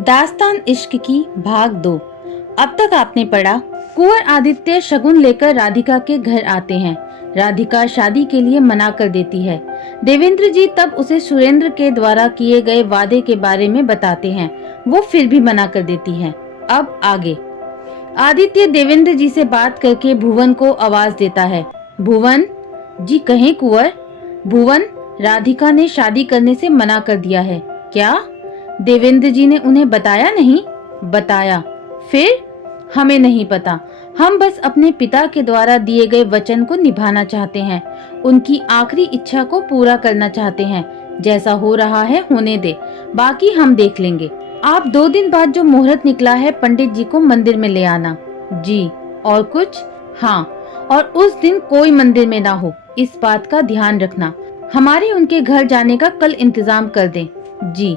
दास्तान इश्क की भाग 2। अब तक आपने पढ़ा, कुंवर आदित्य शगुन लेकर राधिका के घर आते हैं। राधिका शादी के लिए मना कर देती है। देवेंद्र जी तब उसे सुरेंद्र के द्वारा किए गए वादे के बारे में बताते हैं। वो फिर भी मना कर देती है। अब आगे। आदित्य देवेंद्र जी से बात करके भुवन को आवाज देता है। भुवन जी। कहें कुंवर। भुवन, राधिका ने शादी करने से मना कर दिया है। क्या? देवेंद्र जी ने उन्हें बताया नहीं? बताया। फिर? हमें नहीं पता। हम बस अपने पिता के द्वारा दिए गए वचन को निभाना चाहते हैं। उनकी आखिरी इच्छा को पूरा करना चाहते हैं। जैसा हो रहा है होने दे, बाकी हम देख लेंगे। आप 2 दिन बाद जो मुहूर्त निकला है, पंडित जी को मंदिर में ले आना। जी। और कुछ? हाँ, और उस दिन कोई मंदिर में ना हो, इस बात का ध्यान रखना। हमारे उनके घर जाने का कल इंतजाम कर दें। जी।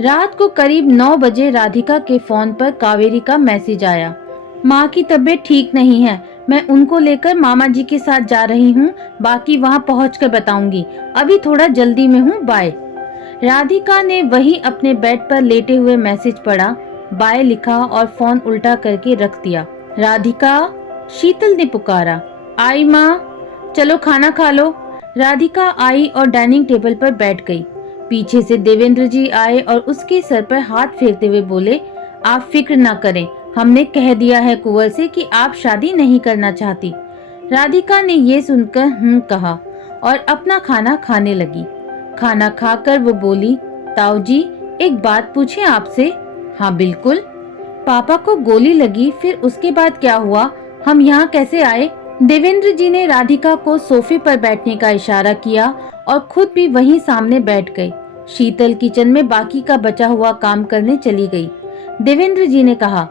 रात को करीब 9 बजे राधिका के फोन पर कावेरी का मैसेज आया। माँ की तबीयत ठीक नहीं है, मैं उनको लेकर मामा जी के साथ जा रही हूँ, बाकी वहाँ पहुँचकर बताऊंगी। अभी थोड़ा जल्दी में हूँ, बाय। राधिका ने वही अपने बेड पर लेटे हुए मैसेज पढ़ा, बाय लिखा और फोन उल्टा करके रख दिया। राधिका, शीतल ने पुकारा। आई माँ, चलो खाना खा लो। राधिका आई और डाइनिंग टेबल पर बैठ गई। पीछे से देवेंद्र जी आए और उसके सर पर हाथ फेरते हुए बोले, आप फिक्र ना करें, हमने कह दिया है कुंवर से कि आप शादी नहीं करना चाहती। राधिका ने ये सुनकर कहा और अपना खाना खाने लगी। खाना खाकर वो बोली, ताऊ जी एक बात पूछें आपसे? हाँ बिल्कुल। पापा को गोली लगी, फिर उसके बाद क्या हुआ? हम यहाँ कैसे आए? देवेंद्र जी ने राधिका को सोफे पर बैठने का इशारा किया और खुद भी वहीं सामने बैठ गए। शीतल किचन में बाकी का बचा हुआ काम करने चली गई। देवेंद्र जी ने कहा,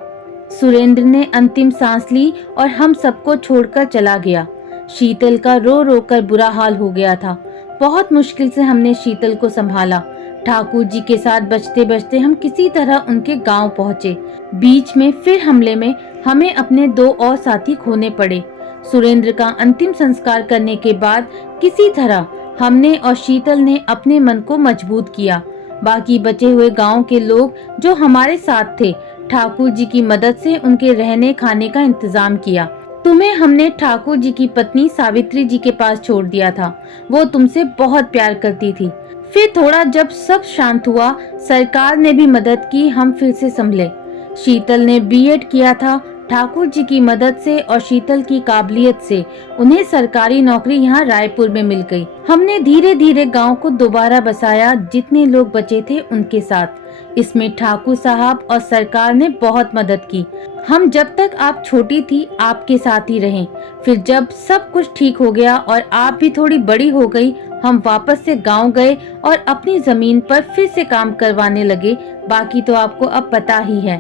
सुरेंद्र ने अंतिम सांस ली और हम सबको छोड़कर चला गया। शीतल का रो रो कर बुरा हाल हो गया था। बहुत मुश्किल से हमने शीतल को संभाला। ठाकुर जी के साथ बचते बचते हम किसी तरह उनके गांव पहुंचे। बीच में फिर हमले में हमें अपने 2 और साथी खोने पड़े। सुरेंद्र का अंतिम संस्कार करने के बाद किसी तरह हमने और शीतल ने अपने मन को मजबूत किया। बाकी बचे हुए गांव के लोग जो हमारे साथ थे, ठाकुर जी की मदद से उनके रहने खाने का इंतजाम किया। तुम्हें हमने ठाकुर जी की पत्नी सावित्री जी के पास छोड़ दिया था। वो तुमसे बहुत प्यार करती थी। फिर थोड़ा जब सब शांत हुआ, सरकार ने भी मदद की, हम फिर से संभले। शीतल ने बीएड किया था। ठाकुर जी की मदद से और शीतल की काबिलियत से उन्हें सरकारी नौकरी यहाँ रायपुर में मिल गई। हमने धीरे धीरे गांव को दोबारा बसाया, जितने लोग बचे थे उनके साथ। इसमें ठाकुर साहब और सरकार ने बहुत मदद की। हम जब तक आप छोटी थी आपके साथ ही रहे। फिर जब सब कुछ ठीक हो गया और आप भी थोड़ी बड़ी हो गई, हम वापस से गांव गए और अपनी जमीन पर फिर से काम करवाने लगे। बाकी तो आपको अब पता ही है।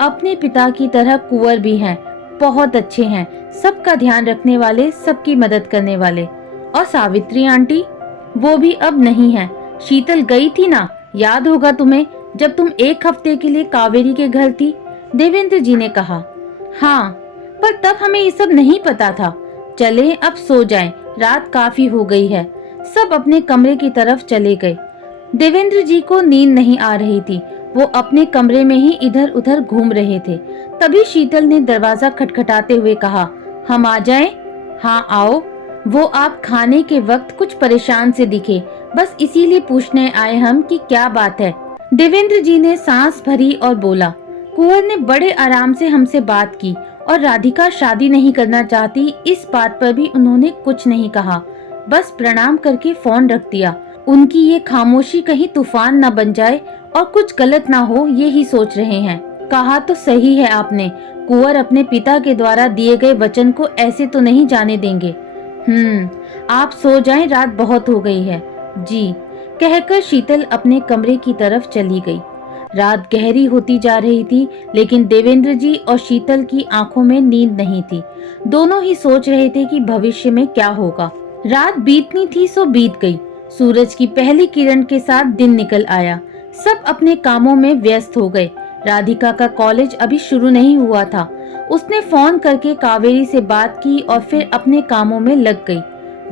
अपने पिता की तरह कुंवर भी हैं, बहुत अच्छे हैं, सबका ध्यान रखने वाले, सबकी मदद करने वाले। और सावित्री आंटी, वो भी अब नहीं है। शीतल गई थी ना, याद होगा तुम्हें, जब तुम 1 हफ्ते के लिए कावेरी के घर थी? देवेंद्र जी ने कहा। हाँ, पर तब हमें ये सब नहीं पता था। चले अब सो जाएं, रात काफी हो गई है। सब अपने कमरे की तरफ चले गए। देवेंद्र जी को नींद नहीं आ रही थी। वो अपने कमरे में ही इधर उधर घूम रहे थे। तभी शीतल ने दरवाजा खटखटाते हुए कहा, हम आ जाएं? हाँ आओ। वो आप खाने के वक्त कुछ परेशान से दिखे, बस इसीलिए पूछने आए हम कि क्या बात है। देवेंद्र जी ने सांस भरी और बोला, कुंवर ने बड़े आराम से हमसे बात की और राधिका शादी नहीं करना चाहती, इस बात पर भी उन्होंने कुछ नहीं कहा। बस प्रणाम करके फोन रख दिया। उनकी ये खामोशी कहीं तूफान न बन जाए और कुछ गलत ना हो, ये ही सोच रहे हैं। कहा तो सही है आपने, कुंवर अपने पिता के द्वारा दिए गए वचन को ऐसे तो नहीं जाने देंगे। आप सो जाएं, रात बहुत हो गई है। जी। कहकर शीतल अपने कमरे की तरफ चली गई। रात गहरी होती जा रही थी, लेकिन देवेंद्र जी और शीतल की आंखों में नींद नहीं थी। दोनों ही सोच रहे थे कि भविष्य में क्या होगा। रात बीतनी थी सो बीत गई। सूरज की पहली किरण के साथ दिन निकल आया। सब अपने कामों में व्यस्त हो गए। राधिका का कॉलेज अभी शुरू नहीं हुआ था। उसने फोन करके कावेरी से बात की और फिर अपने कामों में लग गई।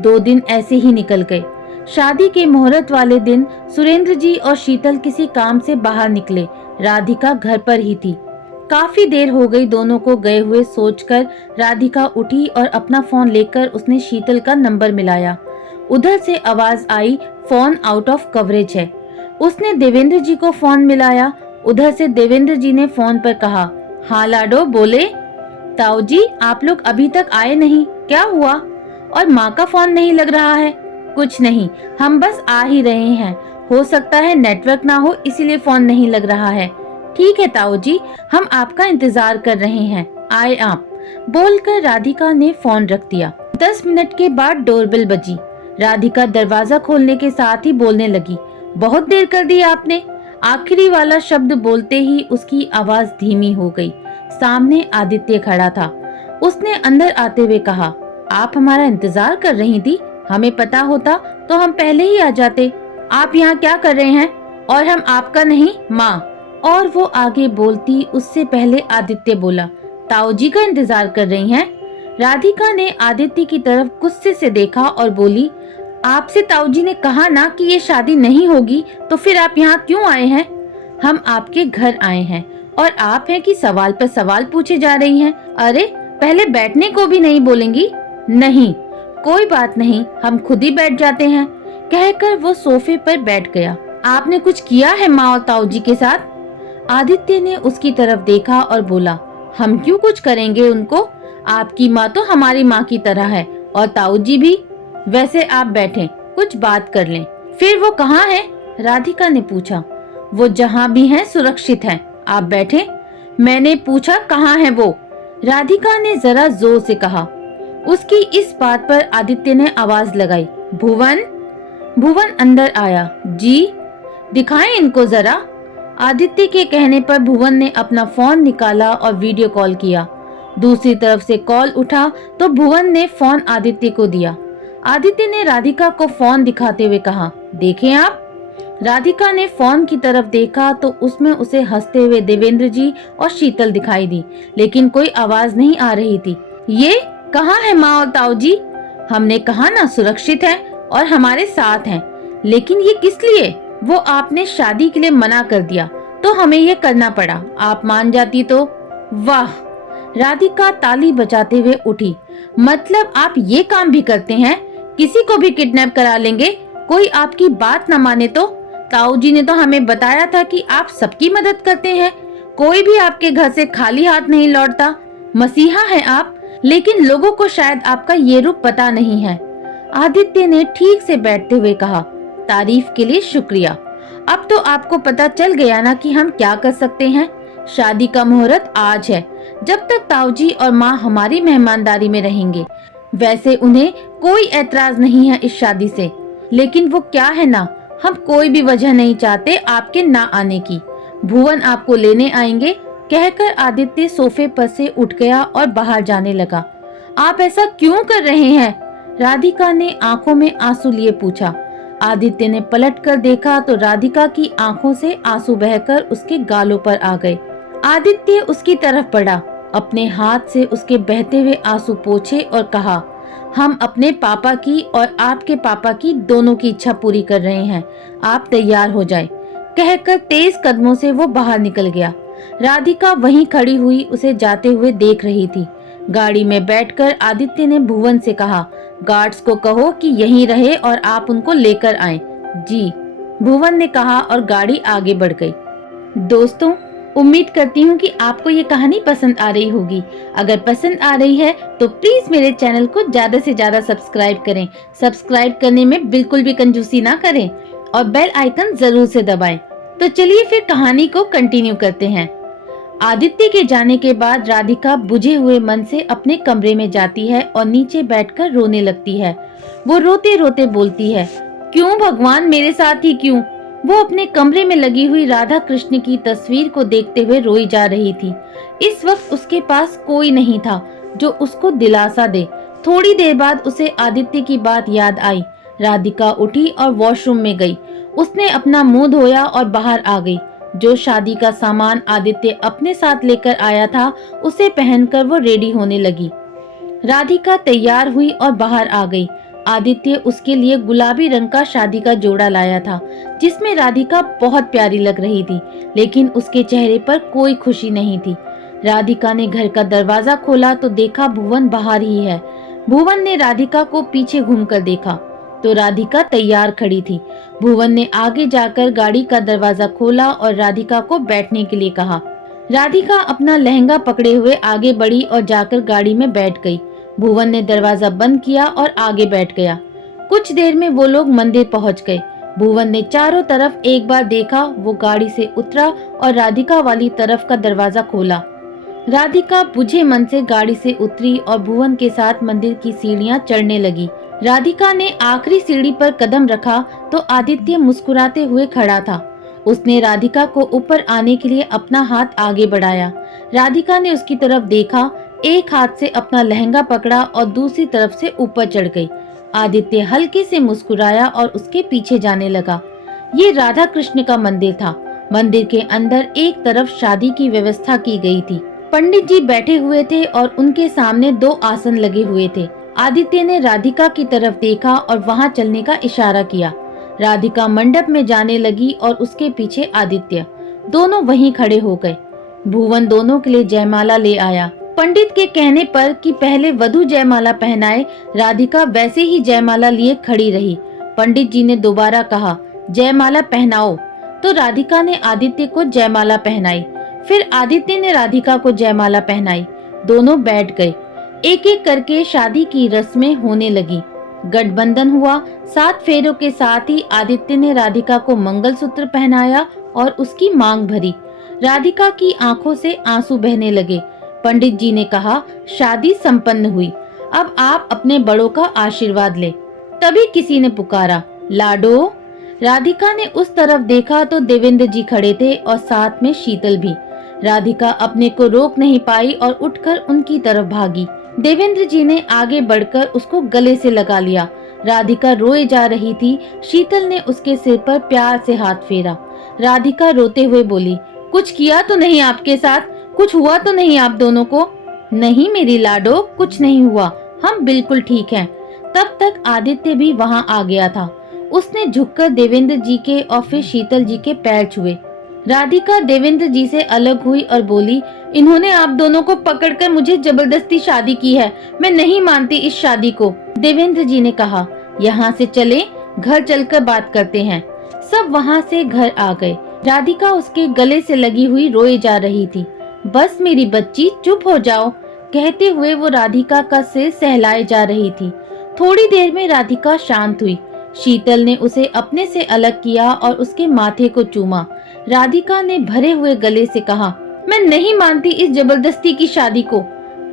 2 दिन ऐसे ही निकल गए। शादी के मुहूर्त वाले दिन सुरेंद्र जी और शीतल किसी काम से बाहर निकले। राधिका घर पर ही थी। काफी देर हो गई दोनों को गए हुए सोचकर राधिका उठी और अपना फोन लेकर उसने शीतल का नंबर मिलाया। उधर से आवाज आई, फोन आउट ऑफ कवरेज है। उसने देवेंद्र जी को फोन मिलाया। उधर से देवेंद्र जी ने फोन पर कहा, हाँ लाडो बोले। ताऊ जी आप लोग अभी तक आए नहीं, क्या हुआ? और माँ का फोन नहीं लग रहा है? कुछ नहीं, हम बस आ ही रहे हैं। हो सकता है नेटवर्क ना हो इसीलिए फोन नहीं लग रहा है। ठीक है ताऊ जी, हम आपका इंतजार कर रहे हैं, आए आप। बोलकर राधिका ने फोन रख दिया। 10 मिनट के बाद डोरबेल बजी। राधिका दरवाजा खोलने के साथ ही बोलने लगी, बहुत देर कर दी आपने। आखिरी वाला शब्द बोलते ही उसकी आवाज धीमी हो गई। सामने आदित्य खड़ा था। उसने अंदर आते हुए कहा, आप हमारा इंतजार कर रही थी? हमें पता होता तो हम पहले ही आ जाते। आप यहाँ क्या कर रहे हैं? और हम आपका नहीं, माँ। और वो आगे बोलती उससे पहले आदित्य बोला, ताऊ जी का इंतजार कर रही हैं? राधिका ने आदित्य की तरफ गुस्से से देखा और बोली, आपसे ताऊ जी ने कहा ना कि ये शादी नहीं होगी, तो फिर आप यहाँ क्यों आए हैं? हम आपके घर आए हैं और आप हैं कि सवाल पर सवाल पूछे जा रही हैं। अरे पहले बैठने को भी नहीं बोलेंगी? नहीं, कोई बात नहीं, हम खुद ही बैठ जाते हैं, कहकर वो सोफे पर बैठ गया। आपने कुछ किया है माँ और ताऊ जी के साथ? आदित्य ने उसकी तरफ देखा और बोला, हम क्यों कुछ करेंगे उनको? आपकी माँ तो हमारी माँ की तरह है और ताऊ जी भी। वैसे आप बैठें, कुछ बात कर लें। फिर वो कहाँ है? राधिका ने पूछा। वो जहाँ भी हैं सुरक्षित हैं, आप बैठें। मैंने पूछा कहाँ है वो? राधिका ने जरा जोर से कहा। उसकी इस बात पर आदित्य ने आवाज लगाई, भुवन। भुवन अंदर आया। जी, दिखाएं इनको जरा। आदित्य के कहने पर भुवन ने अपना फोन निकाला और वीडियो कॉल किया। दूसरी तरफ से कॉल उठा तो भुवन ने फोन आदित्य को दिया। आदित्य ने राधिका को फोन दिखाते हुए कहा, देखें आप। राधिका ने फोन की तरफ देखा तो उसमें उसे हंसते हुए देवेंद्र जी और शीतल दिखाई दी, लेकिन कोई आवाज नहीं आ रही थी। ये कहाँ है माँ और ताऊ जी? हमने कहा ना सुरक्षित है और हमारे साथ हैं। लेकिन ये किस लिए? वो आपने शादी के लिए मना कर दिया तो हमें ये करना पड़ा। आप मान जाती तो। वाह! राधिका ताली बजाते हुए उठी। मतलब आप ये काम भी करते हैं? किसी को भी किडनैप करा लेंगे? कोई आपकी बात न माने तो? ताऊ जी ने तो हमें बताया था कि आप सबकी मदद करते हैं, कोई भी आपके घर से खाली हाथ नहीं लौटता। मसीहा है आप, लेकिन लोगों को शायद आपका ये रूप पता नहीं है। आदित्य ने ठीक से बैठते हुए कहा, तारीफ के लिए शुक्रिया। अब तो आपको पता चल गया ना कि हम क्या कर सकते हैं। शादी का मुहूर्त आज है, जब तक ताऊ जी और माँ हमारी मेहमानदारी में रहेंगे। वैसे उन्हें कोई ऐतराज नहीं है इस शादी से, लेकिन वो क्या है ना, हम कोई भी वजह नहीं चाहते आपके ना आने की। भुवन आपको लेने आएंगे, कहकर आदित्य सोफे पर से उठ गया और बाहर जाने लगा। आप ऐसा क्यों कर रहे हैं? राधिका ने आंखों में आंसू लिए पूछा। आदित्य ने पलटकर देखा तो राधिका की आंखों से आंसू बहकर उसके गालों पर आ गए। आदित्य उसकी तरफ बढ़ा, अपने हाथ से उसके बहते हुए आंसू पोंछे और कहा, हम अपने पापा की और आपके पापा की दोनों की इच्छा पूरी कर रहे हैं, आप तैयार हो जाएं। कहकर तेज कदमों से वो बाहर निकल गया। राधिका वहीं खड़ी हुई उसे जाते हुए देख रही थी। गाड़ी में बैठकर आदित्य ने भुवन से कहा, गार्ड्स को कहो कि यहीं रहे और आप उनको लेकर आएं। जी, भुवन ने कहा और गाड़ी आगे बढ़ गई। दोस्तों, उम्मीद करती हूँ कि आपको ये कहानी पसंद आ रही होगी। अगर पसंद आ रही है तो प्लीज मेरे चैनल को ज्यादा से ज्यादा सब्सक्राइब करें। सब्सक्राइब करने में बिल्कुल भी कंजूसी ना करें और बेल आइकन जरूर से दबाएं। तो चलिए फिर कहानी को कंटिन्यू करते हैं। आदित्य के जाने के बाद राधिका बुझे हुए मन से अपने कमरे में जाती है और नीचे बैठकर रोने लगती है। वो रोते रोते बोलती है, क्यों भगवान, मेरे साथ ही क्यों? वो अपने कमरे में लगी हुई राधा कृष्ण की तस्वीर को देखते हुए रोई जा रही थी। इस वक्त उसके पास कोई नहीं था जो उसको दिलासा दे। थोड़ी देर बाद उसे आदित्य की बात याद आई। राधिका उठी और वॉशरूम में गई। उसने अपना मुंह धोया और बाहर आ गई। जो शादी का सामान आदित्य अपने साथ लेकर आया था उसे पहनकर वो रेडी होने लगी। राधिका तैयार हुई और बाहर आ गई। आदित्य उसके लिए गुलाबी रंग का शादी का जोड़ा लाया था, जिसमें राधिका बहुत प्यारी लग रही थी, लेकिन उसके चेहरे पर कोई खुशी नहीं थी। राधिका ने घर का दरवाजा खोला तो देखा भुवन बाहर ही है। भुवन ने राधिका को पीछे घूमकर देखा तो राधिका तैयार खड़ी थी। भुवन ने आगे जाकर गाड़ी का दरवाजा खोला और राधिका को बैठने के लिए कहा। राधिका अपना लहंगा पकड़े हुए आगे बढ़ी और जाकर गाड़ी में बैठ गई। भुवन ने दरवाजा बंद किया और आगे बैठ गया। कुछ देर में वो लोग मंदिर पहुंच गए। भुवन ने चारों तरफ एक बार देखा, वो गाड़ी से उतरा और राधिका वाली तरफ का दरवाजा खोला। राधिका बुझे मन से गाड़ी से उतरी और भुवन के साथ मंदिर की सीढ़ियां चढ़ने लगी। राधिका ने आखिरी सीढ़ी पर कदम रखा तो आदित्य मुस्कुराते हुए खड़ा था। उसने राधिका को ऊपर आने के लिए अपना हाथ आगे बढ़ाया। राधिका ने उसकी तरफ देखा, एक हाथ से अपना लहंगा पकड़ा और दूसरी तरफ से ऊपर चढ़ गई। आदित्य हल्के से मुस्कुराया और उसके पीछे जाने लगा। ये राधा कृष्ण का मंदिर था। मंदिर के अंदर एक तरफ शादी की व्यवस्था की गई थी। पंडित जी बैठे हुए थे और उनके सामने 2 आसन लगे हुए थे। आदित्य ने राधिका की तरफ देखा और वहां चलने का इशारा किया। राधिका मंडप में जाने लगी और उसके पीछे आदित्य, दोनों वहीं खड़े हो गए। भुवन दोनों के लिए जयमाला ले आया। पंडित के कहने पर कि पहले वधू जयमाला पहनाए, राधिका वैसे ही जयमाला लिए खड़ी रही। पंडित जी ने दोबारा कहा, जयमाला पहनाओ, तो राधिका ने आदित्य को जयमाला पहनाई। फिर आदित्य ने राधिका को जयमाला पहनाई। दोनों बैठ गए। एक एक करके शादी की रस्में होने लगी। गठबंधन हुआ। 7 फेरों के साथ ही आदित्य ने राधिका को मंगलसूत्र पहनाया और उसकी मांग भरी। राधिका की आंखों से आंसू बहने लगे। पंडित जी ने कहा, शादी संपन्न हुई, अब आप अपने बड़ों का आशीर्वाद ले। तभी किसी ने पुकारा, लाडो। राधिका ने उस तरफ देखा तो देवेंद्र जी खड़े थे और साथ में शीतल भी। राधिका अपने को रोक नहीं पाई और उठकर उनकी तरफ भागी। देवेंद्र जी ने आगे बढ़कर उसको गले से लगा लिया। राधिका रोए जा रही थी। शीतल ने उसके सिर पर प्यार से हाथ फेरा। राधिका रोते हुए बोली, कुछ किया तो नहीं आपके साथ? कुछ हुआ तो नहीं आप दोनों को? नहीं मेरी लाडो, कुछ नहीं हुआ, हम बिल्कुल ठीक हैं। तब तक आदित्य भी वहां आ गया था। उसने झुककर देवेंद्र जी के और फिर शीतल जी के पैर छुए। राधिका देवेंद्र जी से अलग हुई और बोली, इन्होंने आप दोनों को पकड़कर मुझे जबरदस्ती शादी की है, मैं नहीं मानती इस शादी को। देवेंद्र जी ने कहा, यहाँ से चले, घर चलकर बात करते हैं। सब वहाँ से घर आ गए। राधिका उसके गले से लगी हुई रोए जा रही थी। बस मेरी बच्ची, चुप हो जाओ, कहते हुए वो राधिका का सिर सहलाए जा रही थी। थोड़ी देर में राधिका शांत हुई। शीतल ने उसे अपने से अलग किया और उसके माथे को चूमा। राधिका ने भरे हुए गले से कहा, मैं नहीं मानती इस जबरदस्ती की शादी को।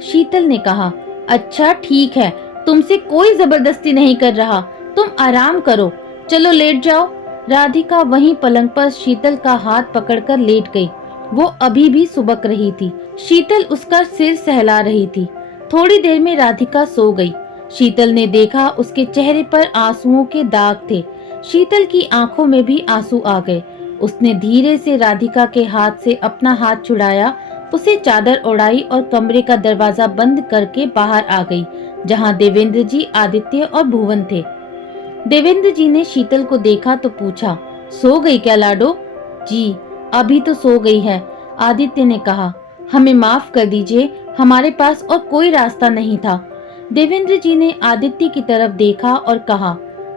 शीतल ने कहा, अच्छा ठीक है, तुमसे कोई जबरदस्ती नहीं कर रहा, तुम आराम करो, चलो लेट जाओ। राधिका वहीं पलंग पर शीतल का हाथ पकड़कर लेट गई। वो अभी भी सुबक रही थी। शीतल उसका सिर सहला रही थी। थोड़ी देर में राधिका सो गई। शीतल ने देखा उसके चेहरे पर आंसुओं के दाग थे। शीतल की आंखों में भी आंसू आ गए। उसने धीरे से राधिका के हाथ से अपना हाथ छुड़ाया, उसे चादर ओढ़ाई और कमरे का दरवाजा बंद करके बाहर आ गई, जहां देवेंद्र जी, आदित्य और भुवन थे। देवेंद्र जी ने शीतल को देखा तो पूछा, सो गई क्या लाडो? जी, अभी तो सो गई है। आदित्य ने कहा, हमें माफ कर दीजिए, हमारे पास और कोई रास्ता नहीं था। देवेंद्र जी ने आदित्य की तरफ देखा और कहा,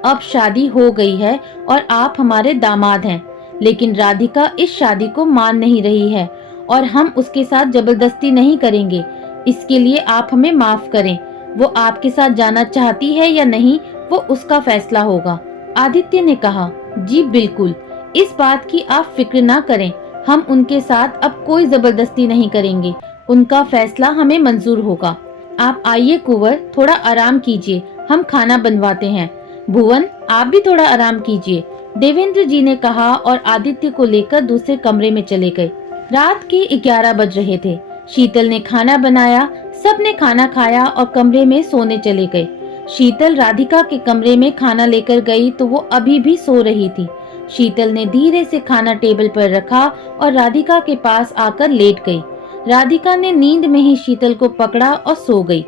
अब शादी हो गई है और आप हमारे दामाद हैं, लेकिन राधिका इस शादी को मान नहीं रही है और हम उसके साथ जबरदस्ती नहीं करेंगे। इसके लिए आप हमें माफ करें। वो आपके साथ जाना चाहती है या नहीं, वो उसका फैसला होगा। आदित्य ने कहा, जी बिल्कुल, इस बात की आप फिक्र ना करें, हम उनके साथ अब कोई जबरदस्ती नहीं करेंगे, उनका फैसला हमें मंजूर होगा। आप आइए कुंवर, थोड़ा आराम कीजिए, हम खाना बनवाते हैं। भुवन, आप भी थोड़ा आराम कीजिए, देवेंद्र जी ने कहा और आदित्य को लेकर दूसरे कमरे में चले गए। रात के 11 बज रहे थे। शीतल ने खाना बनाया, सबने खाना खाया और कमरे में सोने चले गए। शीतल राधिका के कमरे में खाना लेकर गई तो वो अभी भी सो रही थी। शीतल ने धीरे से खाना टेबल पर रखा और राधिका के पास आकर लेट गई। राधिका ने नींद में ही शीतल को पकड़ा और सो गई।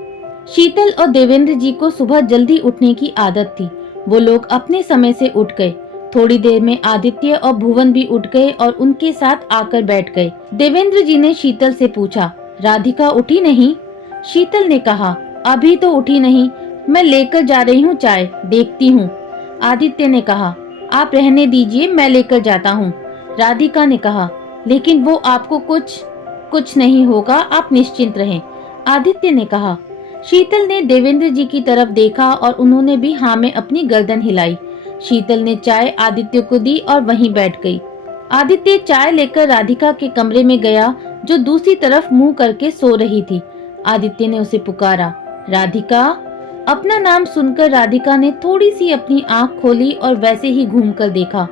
शीतल और देवेंद्र जी को सुबह जल्दी उठने की आदत थी। वो लोग अपने समय से उठ गए। थोड़ी देर में आदित्य और भुवन भी उठ गए और उनके साथ आकर बैठ गए। देवेंद्र जी ने शीतल से पूछा, राधिका उठी नहीं? शीतल ने कहा, अभी तो उठी नहीं, मैं लेकर जा रही हूँ चाय, देखती हूँ। आदित्य ने कहा, आप रहने दीजिए, मैं लेकर जाता हूँ। राधिका ने कहा, लेकिन वो आपको कुछ नहीं होगा, आप निश्चिंत रहें। आदित्य ने कहा। शीतल ने देवेंद्र जी की तरफ देखा और उन्होंने भी हाँ में अपनी गर्दन हिलाई। शीतल ने चाय आदित्य को दी और वहीं बैठ गई। आदित्य चाय लेकर राधिका के कमरे में गया, जो दूसरी तरफ मुंह करके सो रही थी। आदित्य ने उसे पुकारा, राधिका। अपना नाम सुनकर राधिका ने थोड़ी सी अपनी आंख खोली और वैसे ही घूमकर देखा।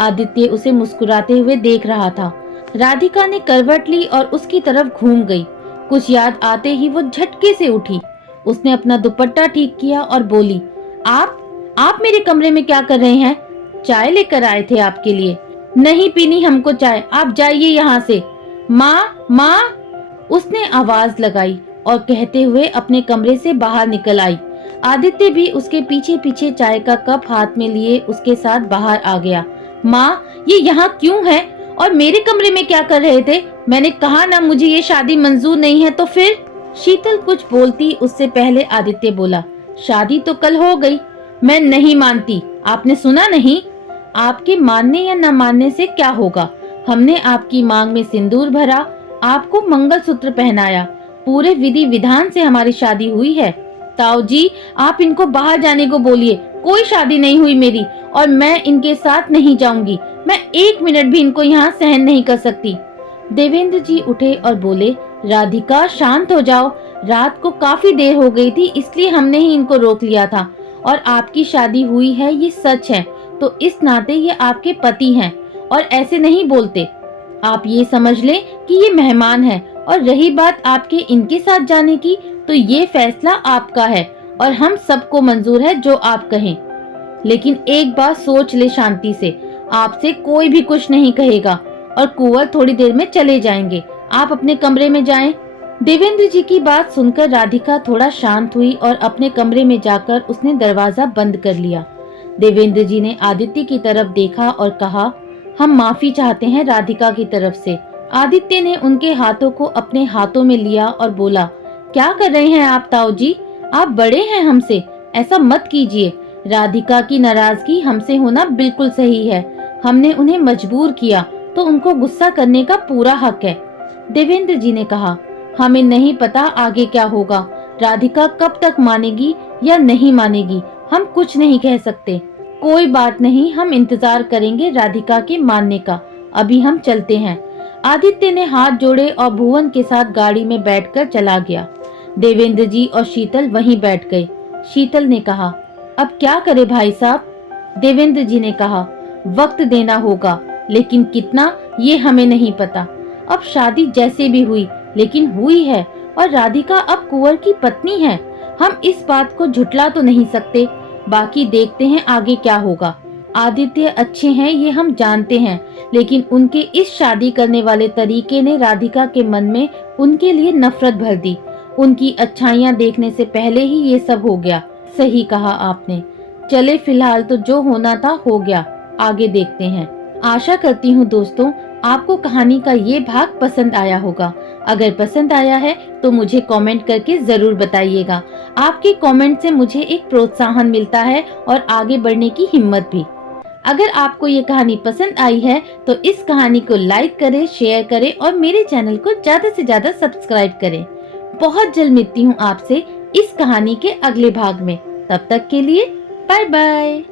आदित्य उसे मुस्कुराते हुए देख रहा था। राधिका ने करवट ली और उसकी तरफ घूम गई। कुछ याद आते ही वो झटके से उठी। उसने अपना दुपट्टा ठीक किया और बोली, आप मेरे कमरे में क्या कर रहे हैं? चाय लेकर आए थे आपके लिए। नहीं पीनी हमको चाय, आप जाइए यहाँ से। माँ, उसने आवाज लगाई और कहते हुए अपने कमरे से बाहर निकल आई। आदित्य भी उसके पीछे पीछे चाय का कप हाथ में लिए उसके साथ बाहर आ गया। माँ, ये यहाँ क्यों है और मेरे कमरे में क्या कर रहे थे? मैंने कहा ना, मुझे ये शादी मंजूर नहीं है। तो फिर? शीतल कुछ बोलती उससे पहले आदित्य बोला, शादी तो कल हो गई। मैं नहीं मानती, आपने सुना नहीं? आपके मानने या न मानने से क्या होगा? हमने आपकी मांग में सिंदूर भरा, आपको मंगलसूत्र पहनाया, पूरे विधि विधान से हमारी शादी हुई है। ताऊ जी, आप इनको बाहर जाने को बोलिए। कोई शादी नहीं हुई मेरी और मैं इनके साथ नहीं जाऊंगी। मैं 1 मिनट भी इनको यहाँ सहन नहीं कर सकती। देवेंद्र जी उठे और बोले, राधिका शांत हो जाओ। रात को काफी देर हो गई थी, इसलिए हमने ही इनको रोक लिया था। और आपकी शादी हुई है, ये सच है, तो इस नाते ये आपके पति हैं और ऐसे नहीं बोलते। आप ये समझ लें कि ये मेहमान है। और रही बात आपके इनके साथ जाने की, तो ये फैसला आपका है और हम सबको मंजूर है जो आप कहें। लेकिन एक बात सोच ले शांति से, आपसे कोई भी कुछ नहीं कहेगा और कुंवर थोड़ी देर में चले जाएंगे। आप अपने कमरे में जाएं। देवेंद्र जी की बात सुनकर राधिका थोड़ा शांत हुई और अपने कमरे में जाकर उसने दरवाजा बंद कर लिया। देवेंद्र जी ने आदित्य की तरफ देखा और कहा, हम माफी चाहते हैं राधिका की तरफ से। आदित्य ने उनके हाथों को अपने हाथों में लिया और बोला, क्या कर रहे हैं आप ताऊ जी? आप बड़े हैं हमसे, ऐसा मत कीजिए। राधिका की नाराजगी हमसे होना बिल्कुल सही है। हमने उन्हें मजबूर किया तो उनको गुस्सा करने का पूरा हक है। देवेंद्र जी ने कहा, हमें नहीं पता आगे क्या होगा। राधिका कब तक मानेगी या नहीं मानेगी, हम कुछ नहीं कह सकते। कोई बात नहीं, हम इंतजार करेंगे राधिका के मानने का। अभी हम चलते हैं। आदित्य ने हाथ जोड़े और भुवन के साथ गाड़ी में बैठकर चला गया। देवेंद्र जी और शीतल वहीं बैठ गए। शीतल ने कहा, अब क्या करे भाई साहब? देवेंद्र जी ने कहा, वक्त देना होगा, लेकिन कितना ये हमें नहीं पता। अब शादी जैसे भी हुई, लेकिन हुई है और राधिका अब कुंवर की पत्नी है। हम इस बात को झुटला तो नहीं सकते। बाकी देखते हैं आगे क्या होगा। आदित्य अच्छे हैं, ये हम जानते हैं, लेकिन उनके इस शादी करने वाले तरीके ने राधिका के मन में उनके लिए नफरत भर दी। उनकी अच्छाइयाँ देखने से पहले ही ये सब हो गया। सही कहा आपने। चले, फिलहाल तो जो होना था हो गया, आगे देखते हैं। आशा करती हूँ दोस्तों आपको कहानी का ये भाग पसंद आया होगा। अगर पसंद आया है तो मुझे कमेंट करके जरूर बताइएगा। आपके कमेंट से मुझे एक प्रोत्साहन मिलता है और आगे बढ़ने की हिम्मत भी। अगर आपको ये कहानी पसंद आई है तो इस कहानी को लाइक करें, शेयर करें और मेरे चैनल को ज्यादा से ज्यादा सब्सक्राइब करें। बहुत जल्द मिलती हूँ आपसे इस कहानी के अगले भाग में। तब तक के लिए बाय बाय।